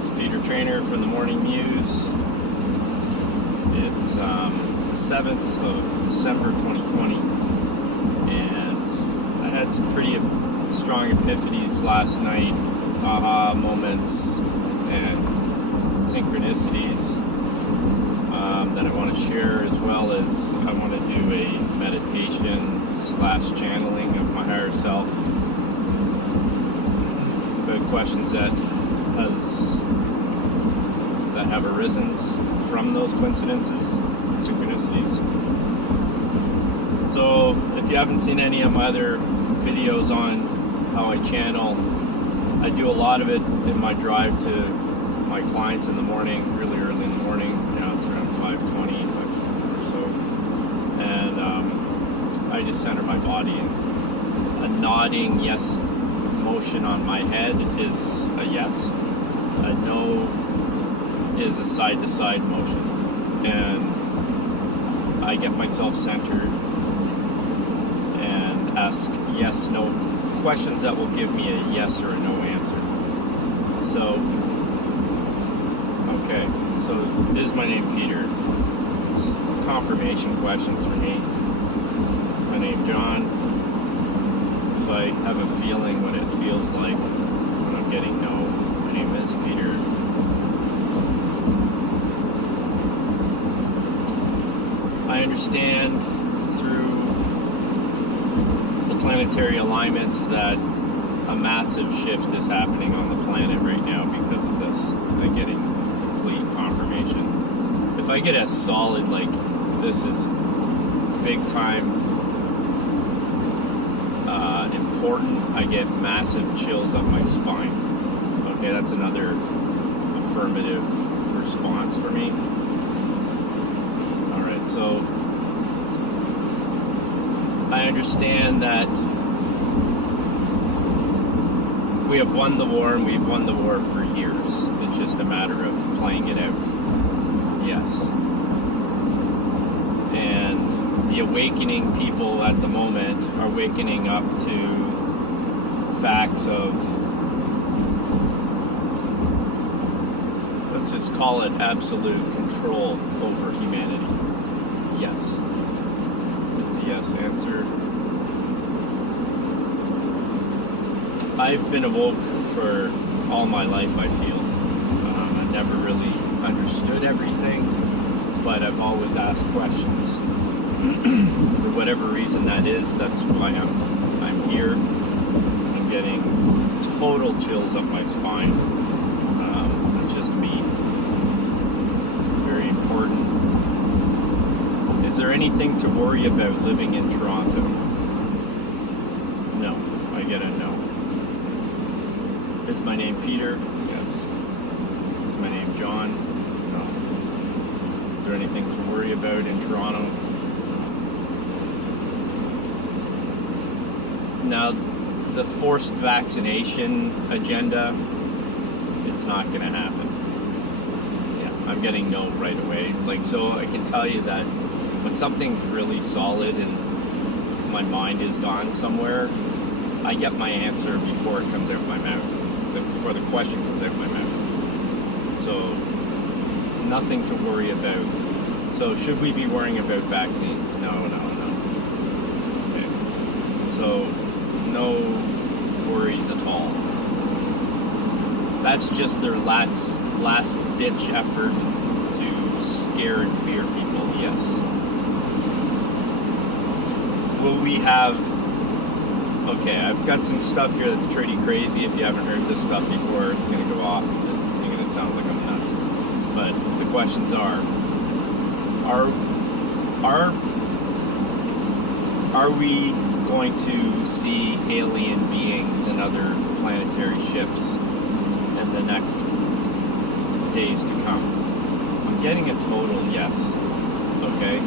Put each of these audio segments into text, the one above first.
This is Peter Trainer from the Morning Muse. It's the 7th of December 2020, and I had some pretty strong epiphanies last night, aha moments and synchronicities that I want to share, as well as I want to do a meditation / channeling of my higher self about questions that have arisen from those coincidences, synchronicities. So if you haven't seen any of my other videos on how I channel, I do a lot of it in my drive to my clients in the morning, really early in the morning. It's around 5:20 or so, and I just center my body. A nodding yes motion on my head is a yes. A no is a side-to-side motion, and I get myself centered and ask yes/no questions that will give me a yes or a no answer. So, okay, so is my name Peter? It's confirmation questions for me. My name John. So I have a feeling what it feels like when I'm getting no. My name is Peter. I understand through the planetary alignments that a massive shift is happening on the planet right now because of this. I'm getting complete confirmation. If I get a solid, like, this is big time important, I get massive chills up my spine. Okay, that's another affirmative response for me. Alright, so I understand that we have won the war, and we've won the war for years. It's just a matter of playing it out. Yes. And the awakening people at the moment are wakening up to facts of, let's just call it, absolute control over humanity. Yes. It's a yes answer. I've been awoke for all my life, I feel. I never really understood everything, but I've always asked questions. For whatever reason that is, that's why I'm here. I'm getting total chills up my spine. It's just me. Very important. Is there anything to worry about living in Toronto? No. I get a no. Is my name Peter? Yes. Is my name John? No. Is there anything to worry about in Toronto? Now, the forced vaccination agenda, it's not going to happen. Yeah, I'm getting no right away. Like, so I can tell you that when something's really solid and my mind is gone somewhere, I get my answer before it comes out my mouth, before the question comes out my mouth. So, nothing to worry about. So, should we be worrying about vaccines? No. Okay. So, no worries at all. That's just their last ditch effort to scare and fear people, yes. Will we have... Okay, I've got some stuff here that's pretty crazy. If you haven't heard this stuff before, it's going to go off. You're going to sound like I'm nuts. But the questions are we going to see alien beings and other planetary ships in the next days to come? I'm getting a total yes. Okay.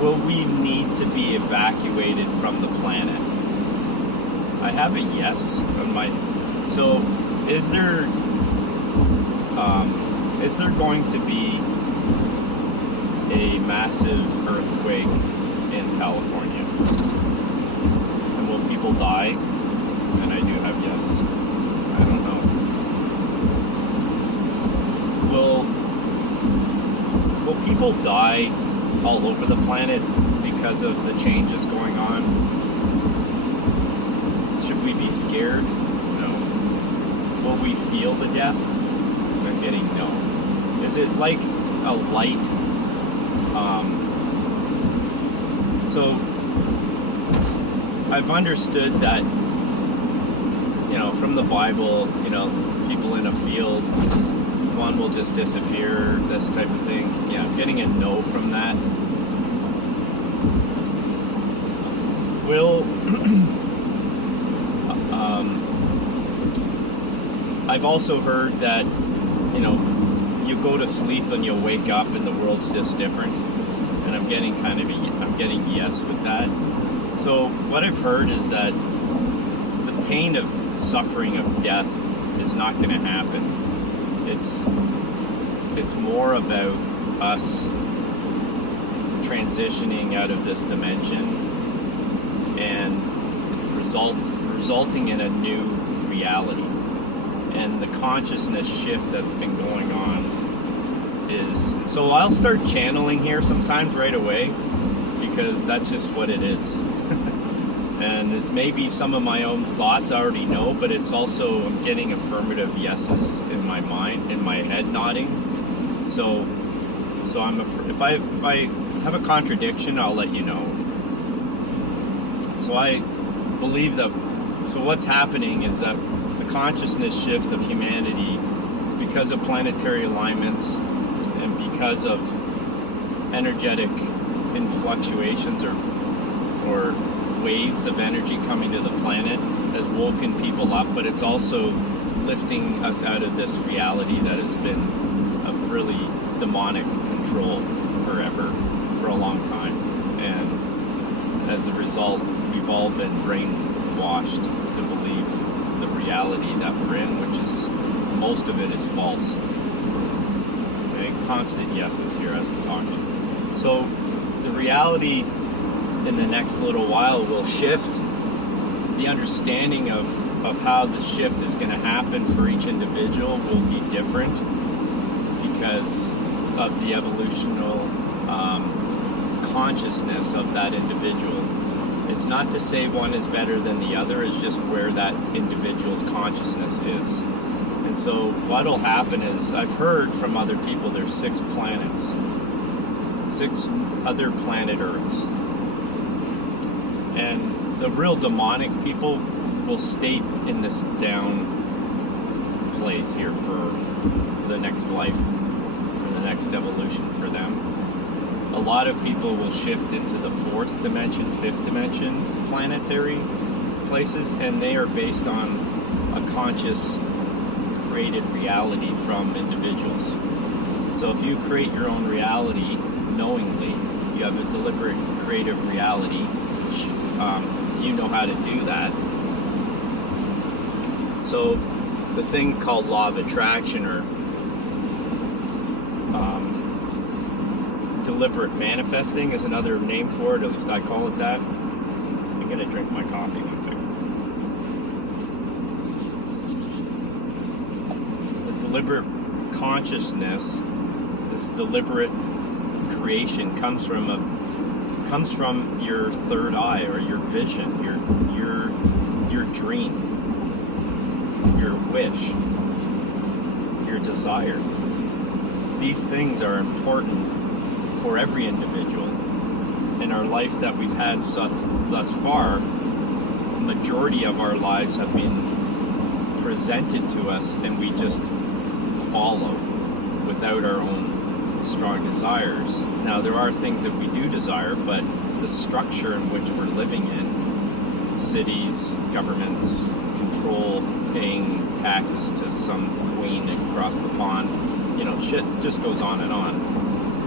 Will we need to be evacuated from the planet? I have a yes on my... So, is there going to be a massive earthquake in California? And will people die? And I do have yes. people die all over the planet because of the changes going on. Should we be scared? No. Will we feel the death? I'm getting no. Is it like a light? So I've understood that, from the Bible, people in a field, one will just disappear, this type of thing. Yeah, I'm getting a no from that. I've also heard that, you go to sleep and you'll wake up and the world's just different. And I'm getting yes with that. So what I've heard is that the pain of suffering of death is not going to happen. It's more about us transitioning out of this dimension and resulting in a new reality. And the consciousness shift that's been going on is... So I'll start channeling here sometimes right away, because that's just what it is. And it may be some of my own thoughts I already know, but it's also, I'm getting affirmative yeses in my mind, in my head nodding. So if I have a contradiction, I'll let you know. So I believe that, so what's happening is that the consciousst shift of humanity, because of planetary alignments and because of energetic influctuations or waves of energy coming to the planet, has woken people up, but it's also lifting us out of this reality that has been of really demonic control forever, for a long time. And as a result, we've all been brainwashed to believe the reality that we're in, which is, most of it is false. Okay, constant yeses here as I'm talking. So the reality in the next little while will shift. The understanding of how the shift is going to happen for each individual will be different because of the evolutional consciousness of that individual. It's not to say one is better than the other, it's just where that individual's consciousness is. And so what'll happen is, I've heard from other people there's 6 planets, 6 other planet Earths. And the real demonic people will stay in this down place here for the next life, or the next evolution for them. A lot of people will shift into the 4th dimension, 5th dimension planetary places, and they are based on a conscious created reality from individuals. So if you create your own reality knowingly, you have a deliberate creative reality, you know how to do that. So the thing called law of attraction, or deliberate manifesting is another name for it, at least I call it that. I'm gonna drink my coffee, one second. The deliberate consciousness, this deliberate creation comes from your third eye, or your vision, your dream, your wish, your desire. These things are important for every individual. In our life that we've had thus far, the majority of our lives have been presented to us, and we just follow without our own strong desires. Now, there are things that we do desire, but the structure in which we're living in, cities, governments, control, paying taxes to some queen across the pond, shit just goes on and on.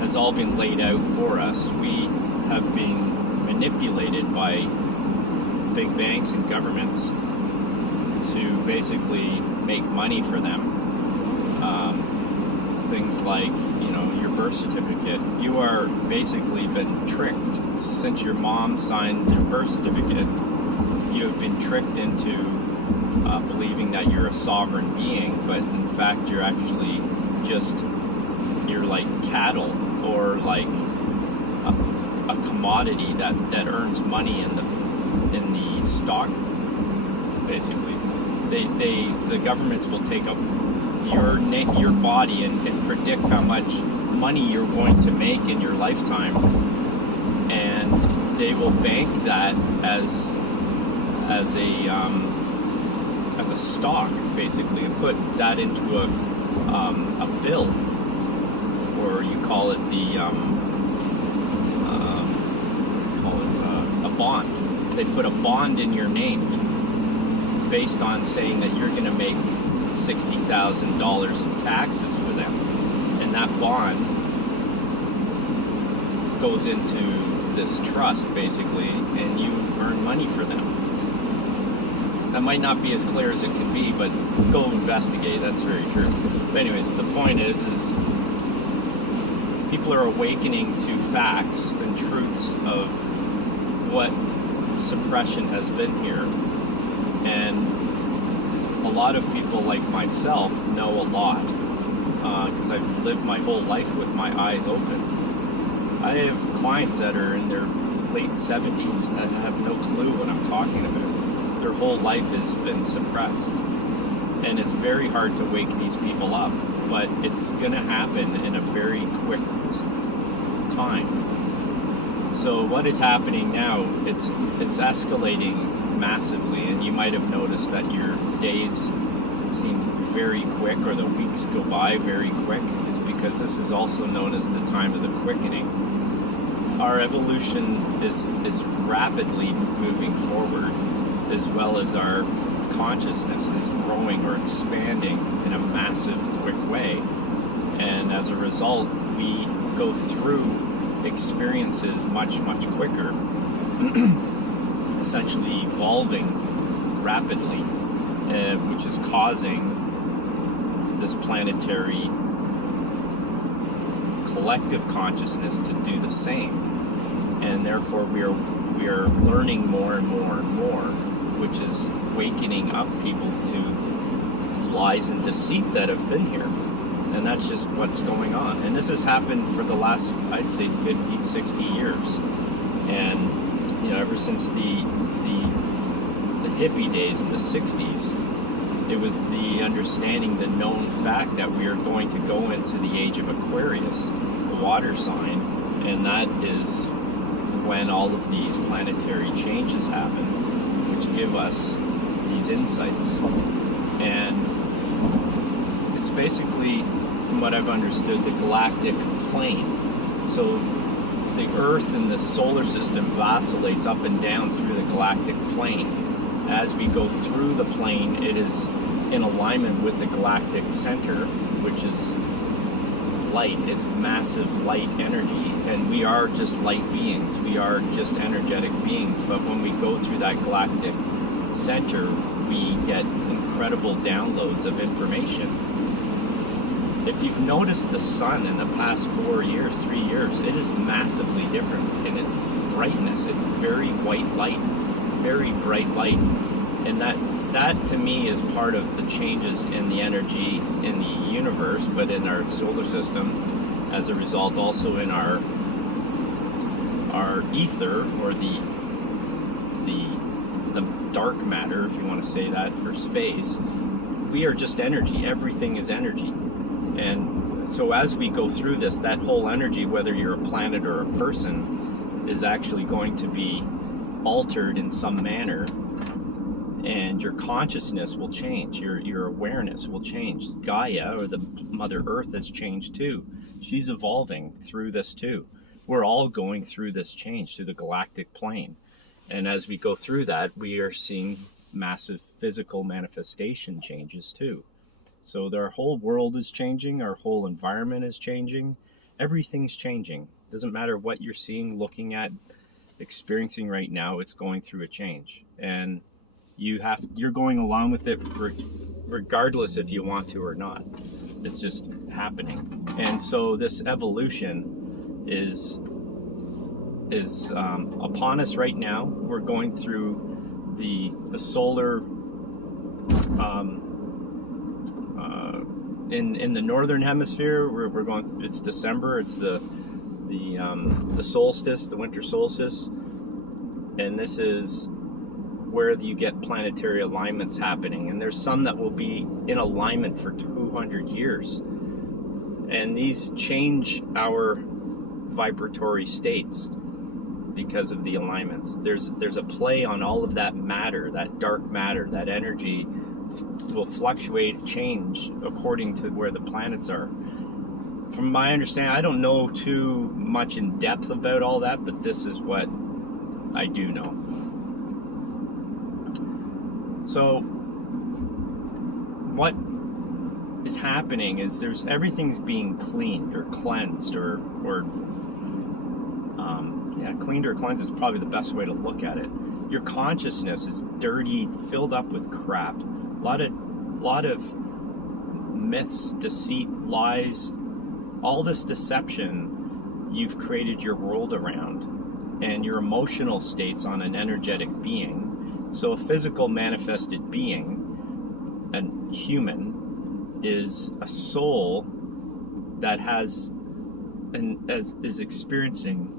It's all been laid out for us. We have been manipulated by big banks and governments to basically make money for them. Things like, your birth certificate. You are basically been tricked. Since your mom signed your birth certificate, you have been tricked into believing that you're a sovereign being, but in fact you're actually you're like cattle or like a commodity that earns money in the stock. Basically, the governments will take up your body and predict how much money you're going to make in your lifetime, and they will bank that as a stock, basically, and put that into a bill, or you call it a bond. They put a bond in your name based on saying that you're going to make $60,000 in taxes for them, and that bond goes into this trust, basically, and you earn money for them. That might not be as clear as it can be, but go investigate. That's very true. But anyways, the point is people are awakening to facts and truths of what suppression has been here. And a lot of people like myself know a lot, because I've lived my whole life with my eyes open. I have clients that are in their late 70s that have no clue what I'm talking about. Their whole life has been suppressed, and it's very hard to wake these people up, but it's going to happen in a very quick time. So what is happening now, it's escalating massively, and you might have noticed that your days seem very quick, or the weeks go by very quick. It's because this is also known as the time of the quickening. Our evolution is rapidly moving forward, as well as our consciousness is growing or expanding in a massive, quick way. And as a result, we go through experiences much, much quicker, essentially evolving rapidly, which is causing this planetary collective consciousness to do the same. And therefore, we are learning more and more and more, which is wakening up people to lies and deceit that have been here. And that's just what's going on. And this has happened for the last, I'd say, 50, 60 years. And, ever since the hippie days in the 60s, it was the understanding, the known fact that we are going to go into the age of Aquarius, a water sign, and that is when all of these planetary changes happen, which give us these insights. And it's basically, from what I've understood, the galactic plane. So the Earth and the solar system vacillates up and down through the galactic plane. As we go through the plane, it is in alignment with the galactic center, which is light. It's massive light energy, and we are just light beings. We are just energetic beings. But when we go through that galactic center, we get incredible downloads of information. If you've noticed the sun in the past 4 years, 3 years, it is massively different in its brightness. It's very white light, very bright light. And that to me is part of the changes in the energy in the universe, but in our solar system, as a result also in our ether, or the dark matter, if you want to say that, for space. We are just energy. Everything is energy. And so as we go through this, that whole energy, whether you're a planet or a person, is actually going to be altered in some manner, and your consciousness will change, your awareness will change. Gaia, or the Mother Earth, has changed too. She's evolving through this too. We're all going through this change through the galactic plane. And as we go through that, we are seeing massive physical manifestation changes too. So our whole world is changing, our whole environment is changing, everything's changing. Doesn't matter what you're seeing, looking at, experiencing right now, it's going through a change. And you're going along with it regardless if you want to or not. It's just happening. And so this evolution is upon us right now. We're going through the solar in the northern hemisphere. We're going. It's December. It's the the solstice, the winter solstice, and this is where you get planetary alignments happening, and there's some that will be in alignment for 200 years, and these change our vibratory states because of the alignments. There's a play on all of that matter, that dark matter, that energy will fluctuate, change according to where the planets are. From my understanding, I don't know too much in depth about all that, but this is what I do know. So what is happening is everything's being cleaned or cleansed or cleaned or cleansed is probably the best way to look at it. Your consciousness is dirty, filled up with crap. A lot of myths, deceit, lies, all this deception you've created your world around, and your emotional states on an energetic being. So a physical manifested being, a human, is a soul that is experiencing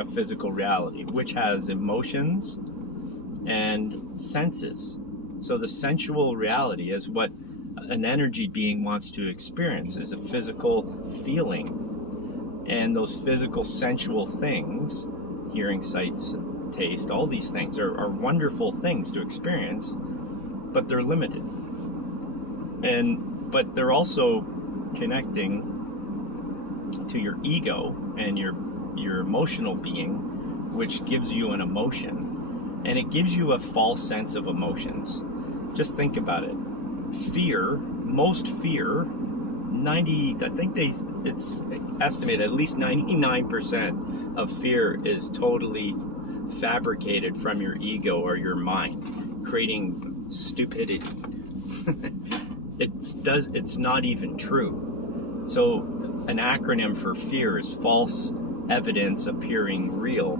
a physical reality, which has emotions and senses. So the sensual reality is what an energy being wants to experience, is a physical feeling. And those physical sensual things, hearing, sights, taste, all these things are wonderful things to experience, but they're limited. But they're also connecting to your ego and your emotional being, which gives you an emotion, and it gives you a false sense of emotions. Just think about it. Most fear, it's estimated at least 99% of fear is totally fabricated from your ego or your mind, creating stupidity. It's not even true. So an acronym for fear is false evidence appearing real.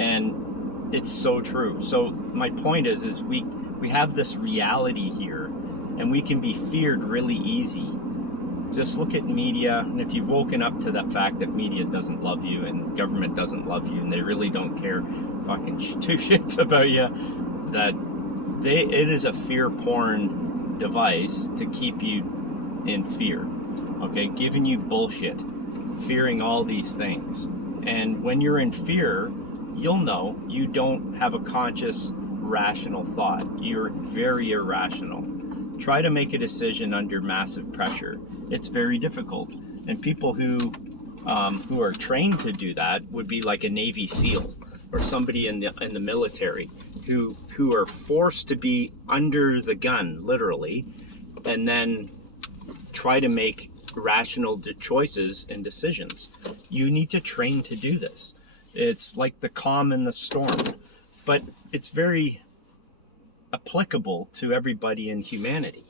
And it's so true. So my point is we have this reality here, and we can be feared really easy. Just look at media, and if you've woken up to the fact that media doesn't love you and government doesn't love you and they really don't care fucking two shits about you, that it is a fear porn device to keep you in fear, okay, giving you bullshit, fearing all these things. And when you're in fear, you'll know you don't have a conscious, rational thought. You're very irrational. Try to make a decision under massive pressure. It's very difficult. And people who are trained to do that would be like a Navy SEAL or somebody in the military who are forced to be under the gun, literally, and then try to make rational choices and decisions. You need to train to do this. It's like the calm in the storm, but it's very applicable to everybody in humanity.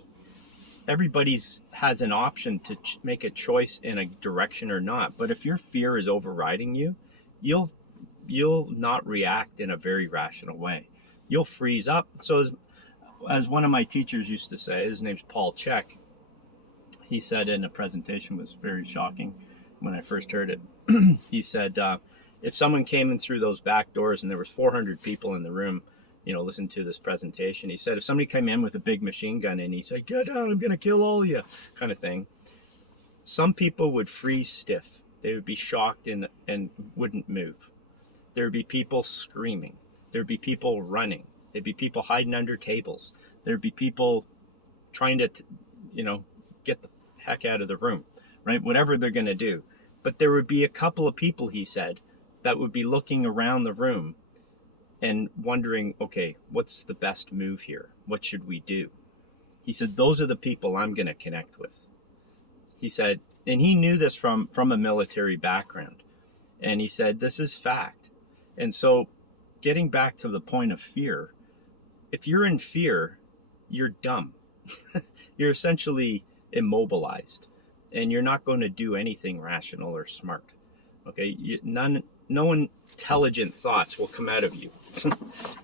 Everybody's has an option to make a choice in a direction or not. But if your fear is overriding you, you'll not react in a very rational way. You'll freeze up. So as one of my teachers used to say, his name's Paul Check, he said in a presentation, was very shocking when I first heard it. He said, if someone came in through those back doors and there was 400 people in the room, listen to this presentation. He said, if somebody came in with a big machine gun and he said, get down, I'm going to kill all of you, kind of thing, some people would freeze stiff. They would be shocked and wouldn't move. There would be people screaming. There would be people running. There'd be people hiding under tables. There'd be people trying to, get the heck out of the room, right? Whatever they're going to do. But there would be a couple of people, he said, that would be looking around the room and wondering, okay, what's the best move here? What should we do? He said, those are the people I'm going to connect with. He said, and he knew this from a military background. And he said, this is fact. And so getting back to the point of fear, if you're in fear, you're dumb. You're essentially immobilized, and you're not going to do anything rational or smart. Okay, no intelligent thoughts will come out of you.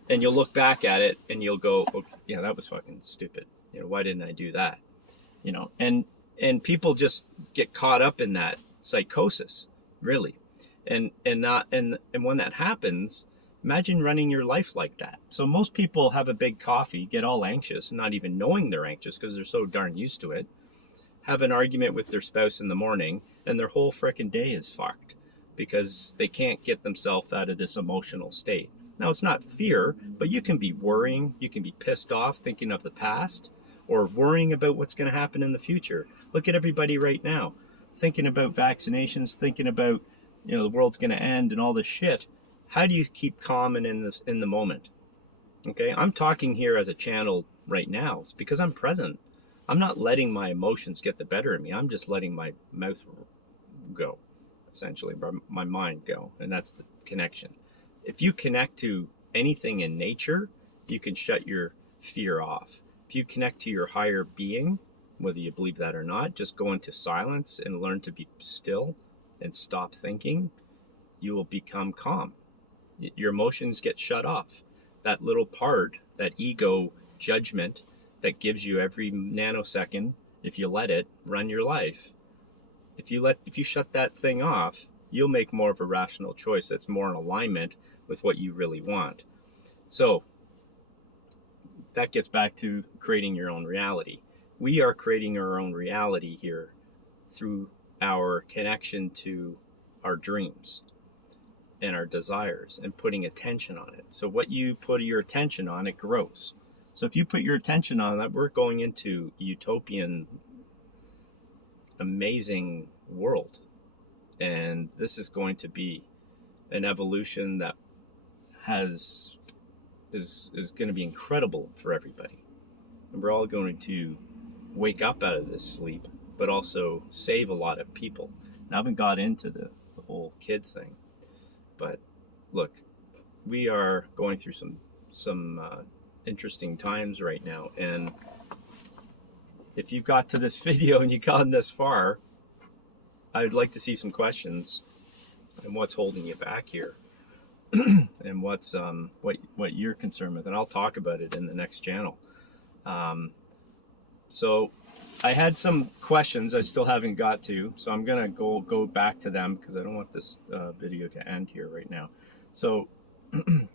And you'll look back at it and you'll go, okay, yeah, that was fucking stupid. Why didn't I do that? And people just get caught up in that psychosis, really. And when that happens, imagine running your life like that. So most people have a big coffee, get all anxious, not even knowing they're anxious because they're so darn used to it, have an argument with their spouse in the morning, and their whole frickin' day is fucked because they can't get themselves out of this emotional state. Now, it's not fear, but you can be worrying, you can be pissed off thinking of the past, or worrying about what's going to happen in the future. Look at everybody right now, thinking about vaccinations, thinking about, the world's going to end and all this shit. How do you keep calm and in the moment? Okay, I'm talking here as a channel right now. It's because I'm present. I'm not letting my emotions get the better of me. I'm just letting my mouth go, essentially, my mind go. And that's the connection. If you connect to anything in nature, you can shut your fear off. If you connect to your higher being, whether you believe that or not, just go into silence and learn to be still and stop thinking, you will become calm. Your emotions get shut off. That little part, that ego judgment that gives you every nanosecond, if you let it run your life, if you shut that thing off, you'll make more of a rational choice that's more in alignment with what you really want. So that gets back to creating your own reality. We are creating our own reality here through our connection to our dreams and our desires and putting attention on it. So what you put your attention on, it grows. So if you put your attention on that, we're going into a utopian, amazing world. And this is going to be an evolution that is going to be incredible for everybody. And we're all going to wake up out of this sleep, but also save a lot of people. And I haven't got into the whole kid thing, but look, we are going through some interesting times right now. And if you've got to this video and you've gotten this far, I'd like to see some questions and what's holding you back here. And what's what you're concerned with, and I'll talk about it in the next channel. So I had some questions I still haven't got to, so I'm gonna go back to them because I don't want this video to end here right now. So can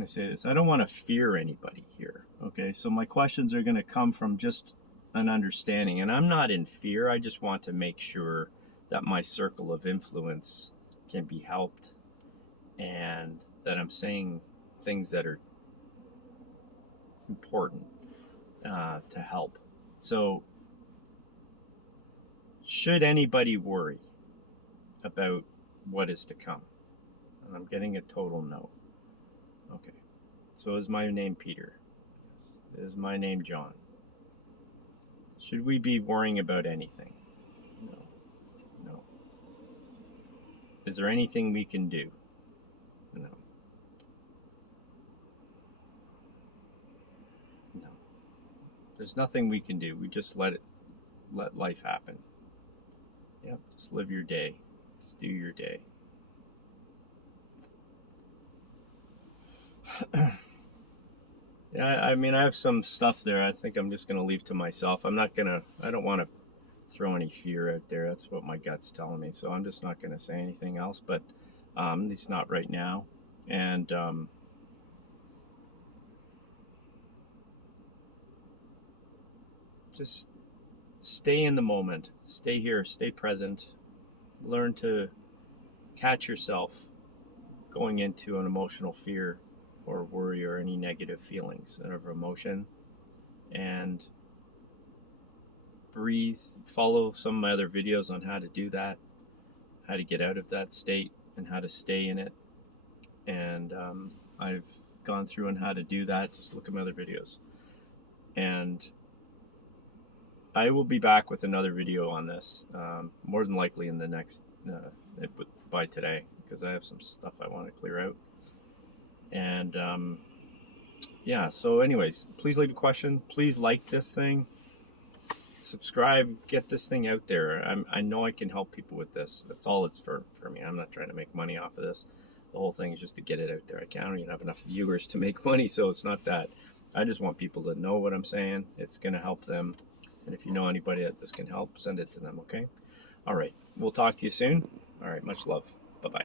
I say this? I don't want to fear anybody here. Okay, so my questions are going to come from just an understanding, and I'm not in fear. I just want to make sure that my circle of influence can be helped, and that I'm saying things that are important to help. So should anybody worry about what is to come? And I'm getting a total no. Okay, so is my name Peter? Yes. Is my name John? Should we be worrying about anything? No. Is there anything we can do? No. There's nothing we can do. We just let life happen. Yep, just live your day. Just do your day. Yeah, I mean, I have some stuff there. I think I'm just going to leave to myself. I don't want to throw any fear out there. That's what my gut's telling me. So I'm just not going to say anything else, but at least not right now. And just stay in the moment. Stay here. Stay present. Learn to catch yourself going into an emotional fear or worry or any negative feelings of emotion, and breathe. Follow some of my other videos on how to do that, how to get out of that state and how to stay in it. And I've gone through on how to do that. Just look at my other videos. And I will be back with another video on this, more than likely in the next, by today, because I have some stuff I want to clear out. And yeah, so anyways, please leave a question. Please like this thing, subscribe, get this thing out there. I know I can help people with this. That's all it's for me. I'm not trying to make money off of this. The whole thing is just to get it out there. I don't even have enough viewers to make money, so it's not that. I just want people to know what I'm saying. It's going to help them. And if you know anybody that this can help, send it to them, okay? All right. We'll talk to you soon. All right. Much love.